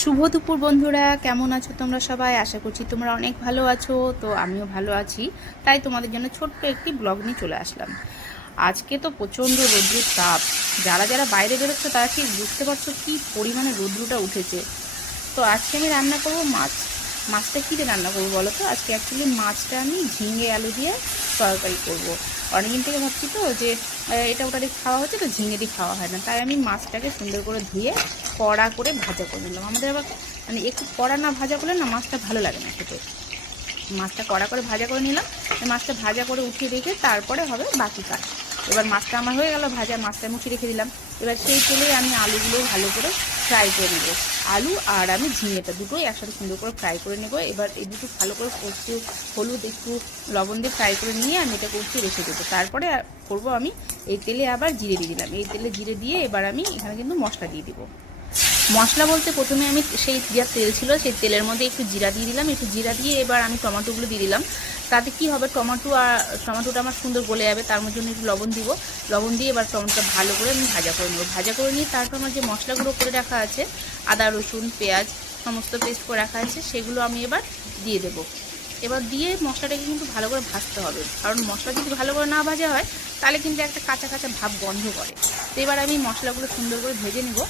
শুভ দুপুর বন্ধুরা, কেমন আছো তোমরা সবাই? আশা করছি তোমরা অনেক ভালো আছো। তো আমিও ভালো আছি। তাই তোমাদের জন্য ছোট্ট একটি ব্লগ নিয়ে চলে আসলাম। আজকে তো প্রচণ্ড রৌদ্রের তাপ। যারা যারা বাইরে বেরোচ্ছে, তারা ঠিক বুঝতে পারছ কি পরিমাণে রৌদ্রটা উঠেছে। তো আজকে আমি রান্না করব মাছ। মাছটা কী রান্না করব বলো তো? আজকে অ্যাকচুয়ালি মাছটা আমি ঝিঙে আলু দিয়ে তরকারি করব। অনেকদিন থেকে ভাবছি তো যে এটা ওটা দিয়ে খাওয়া হচ্ছে তো ঝিঙে দিয়ে খাওয়া হয় না। তাই আমি মাছটাকে সুন্দর করে ধুয়ে কড়া করে ভাজা করে নিলাম। আমাদের আবার মানে একটু কড়া না ভাজা করলে না মাছটা ভালো লাগে না খেতে। মাছটা কড়া করে ভাজা করে নিলাম। মাছটা ভাজা করে উঠিয়ে রেখে তারপরে হবে বাকি কাজ। এবার মাছটা আমার হয়ে গেল ভাজা, মাছটা মুছে রেখে দিলাম। এবার সেই তেলে আমি আলুগুলো ভালো করে ফ্রাই করে নেব। আলু আর আমি ঝিঙেটা দুটোই একসাথে সুন্দর করে ফ্রাই করে নেব। এবার এই দুটো ভালো করে একটু হলুদ, একটু লবণ দিয়ে ফ্রাই করে নিয়ে আমি এটা উঠিয়ে রেখে দেবো। তারপরে করব আমি, এই তেলে আবার জিরে দিয়ে দিলাম। এই তেলে জিরে দিয়ে এবার আমি এখানে কিন্তু মশলা দিয়ে দিব। মশলা বলতে প্রথমে আমি সেই যা তেল ছিল, সেই তেলের মধ্যে একটু জিরা দিয়ে দিলাম। একটু জিরা দিয়ে এবার আমি টমেটোগুলো দিয়ে দিলাম। তাতে কি হবে? টমেটো আর, টমেটোটা আমার সুন্দর গলে যাবে, তার মধ্যে একটু লবণ দিব। লবণ দিয়ে এবার টমেটোটা ভালো করে আমি ভাজা করে নেব। ভাজা করে নিয়ে তারপর আমার যে মশলাগুলো করে রাখা আছে, আদা, রসুন, পেঁয়াজ, সমস্ত পেস্ট করে রাখা আছে, সেগুলো আমি এবার দিয়ে দেবো। এবার দিয়ে মশলাটাকে কিন্তু ভালো করে ভাজতে হবে। কারণ মশলা যদি ভালো করে না ভাজা হয়, তাহলে কিন্তু একটা কাঁচা কাঁচা ভাব বন্ধ করে। তো এবার আমি মশলাগুলো সুন্দর করে ভেজে নেব।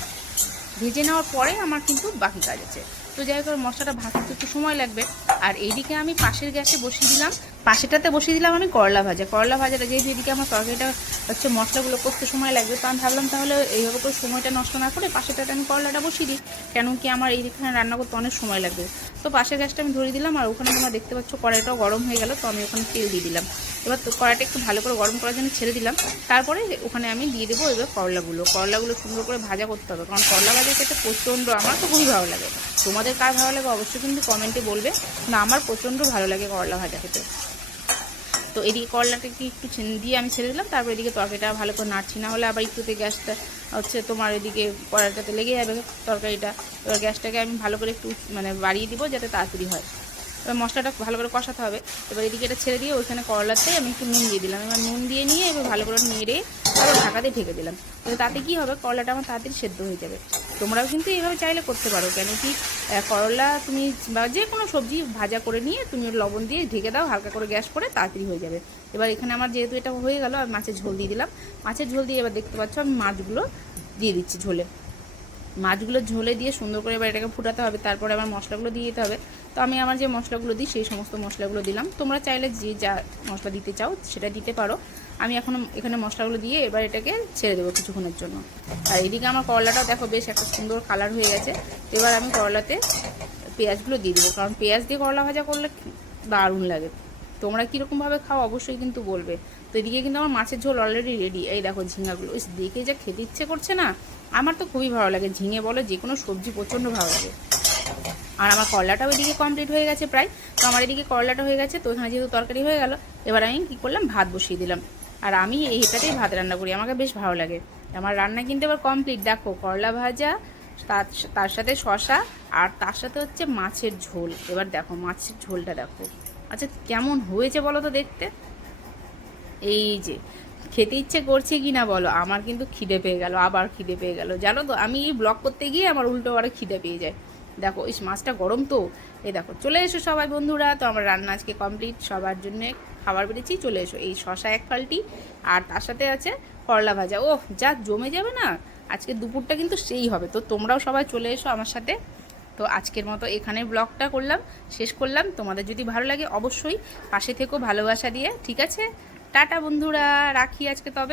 ভেজে নেওয়ার পরে আমার কিন্তু বাকি কাজ আছে। তো যাই হোক মশলাটা ভাজতে একটু সময় লাগবে। আর এইদিকে আমি পাশের গ্যাসে বসিয়ে দিলাম। পাশেটাতে বসিয়ে দিলাম আমি করলা ভাজা। করলা ভাজাটা যেহেতু এদিকে আমার তরকারিটা হচ্ছে মশলাগুলো করতে সময় লাগবে, তো আমি ভাবলাম তাহলে এইভাবে করে সময়টা নষ্ট না করে পাশেটাতে আমি করলাটা বসিয়ে দিই। কেন কি আমার এইখানে রান্না করতে অনেক সময় লাগবে। তো পাশের গ্যাসটা আমি ধরে দিলাম, আর ওখানে তোমরা দেখতে পাচ্ছ কড়াইটাও গরম হয়ে গেল, তো আমি ওখানে তেল দিয়ে দিলাম। এবার তো কড়াইটা একটু ভালো করে গরম করার জন্য ছেড়ে দিলাম। তারপরে ওখানে আমি দিয়ে দেবো এবার করলাগুলো। করলাগুলো সুন্দর করে ভাজা করতে হবে, কারণ করলা ভাজা খেতে প্রচণ্ড, আমার তো খুবই ভালো লাগে। তোমাদের কার ভালো লাগে অবশ্যই কিন্তু কমেন্টে বলবে, না, আমার প্রচণ্ড ভালো লাগে করলা ভাজা খেতে। তো এদিকে করলাটাকে একটু দিয়ে আমি ছেড়ে দিলাম, তারপর এদিকে তরকারিটা ভালো করে নাড়ছি, না হলে আবার একটুতে গ্যাসটা হচ্ছে তোমার এদিকে কড়াইটাতে লেগে যাবে তরকারিটা। এবার গ্যাসটাকে আমি ভালো করে একটু মানে বাড়িয়ে দিব যাতে তাড়াতাড়ি হয়। এবার মশলাটা ভালো করে কষাতে হবে। এবার এদিকে এটা ছেড়ে দিয়ে ওইখানে করলাতে আমি একটু নুন দিয়ে দিলাম। এবার নুন দিয়ে নিয়ে এবার ভালো করে নেড়ে ঢাকা দিয়ে ঢেকে দিলাম। তো তাতে কী হবে? করলাটা আমার তাড়াতাড়ি সেদ্ধ হয়ে যাবে। তোমরাও কিন্তু এইভাবে চাইলে করতে পারো। কেন কি করলা তুমি বা যে কোনো সবজি ভাজা করে নিয়ে তুমি লবণ দিয়ে ঢেকে দাও, হালকা করে গ্যাস করে তাড়াতাড়ি হয়ে যাবে। এবার এখানে আমার যেহেতু এটা হয়ে গেলো, আর মাছের ঝোল দিয়ে দিলাম। মাছের ঝোল দিয়ে এবার দেখতে পাচ্ছ আমি মাছগুলো দিয়ে দিচ্ছি ঝোলে। মাছগুলো ঝোলে দিয়ে সুন্দর করে এবার এটাকে ফুটাতে হবে, তারপরে আবার মশলাগুলো দিয়ে দিতে হবে। তো আমি আমার যে মশলাগুলো দিই, সেই সমস্ত মশলাগুলো দিলাম। তোমরা চাইলে যে যা মশলা দিতে চাও, সেটা দিতে পারো। আমি এখন এখানে মশলাগুলো দিয়ে এবার এটাকে ছেড়ে দেবো কিছুক্ষণের জন্য। আর এদিকে আমার করলাটাও দেখো বেশ একটা সুন্দর কালার হয়ে গেছে। এবার আমি করলাতে পেঁয়াজগুলো দিয়ে দেবো, কারণ পেঁয়াজ দিয়ে করলা ভাজা করলে দারুণ লাগে। তোমরা কীরকমভাবে খাও অবশ্যই কিন্তু বলবে। তো এদিকে কিন্তু আমার মাছের ঝোল অলরেডি রেডি এই দেখো ঝিঙাগুলো। দেখে যা খেতে ইচ্ছে করছে না। আমার তো খুবই ভালো লাগে। ঝিঙে বলো যে কোনো সবজি প্রচণ্ড ভালো লাগে। আর আমার করলাটাও এদিকে কমপ্লিট হয়ে গেছে প্রায়। তো আমার এদিকে করলাটা হয়ে গেছে। তো ওখানে যেহেতু তরকারি হয়ে গেল, এবার আমি কী করলাম? ভাত বসিয়ে দিলাম। আর আমি এই এটাতেই ভাত রান্না করি। আমাকে বেশ ভালো লাগে। আমার রান্না কিন্তু এবার কমপ্লিট দেখো, করলা ভাজা, তার তার সাথে শশা আর তার সাথে হচ্ছে মাছের ঝোল। এবার দেখো, মাছের ঝোলটা দেখো। আচ্ছা কেমন হয়েছে বলো তো দেখতে? এই যে, খেতে ইচ্ছে করছে কি না বলো? আমার কিন্তু খিদে পেয়ে গেল, আবার খিদে পেয়ে গেল। জানো তো, আমি এই ব্লগ করতে গিয়ে আমার উল্টো আবার খিদে পেয়ে যায়। দেখো, ইস, মাছটা গরম তো। এই দেখো, চলে এসো সবাই বন্ধুরা। তো আমার রান্না আজকে কমপ্লিট সবার জন্য খাবার বেড়েছি। চলে এসো, এই শশা এক ফালটি আর তার সাথে আছে করলা ভাজা। ও যা জমে যাবে না, আজকে দুপুরটা কিন্তু সেই হবে। তো তোমরাও সবাই চলে এসো আমার সাথে। তো আজকের মতো এখানে ব্লগটা করলাম, শেষ করলাম। তোমাদের যদি ভালো লাগে অবশ্যই পাশে থেকেও ভালোবাসা দিয়ে, ঠিক আছে? টাটা বন্ধুরা, রাখি আজকে তবে।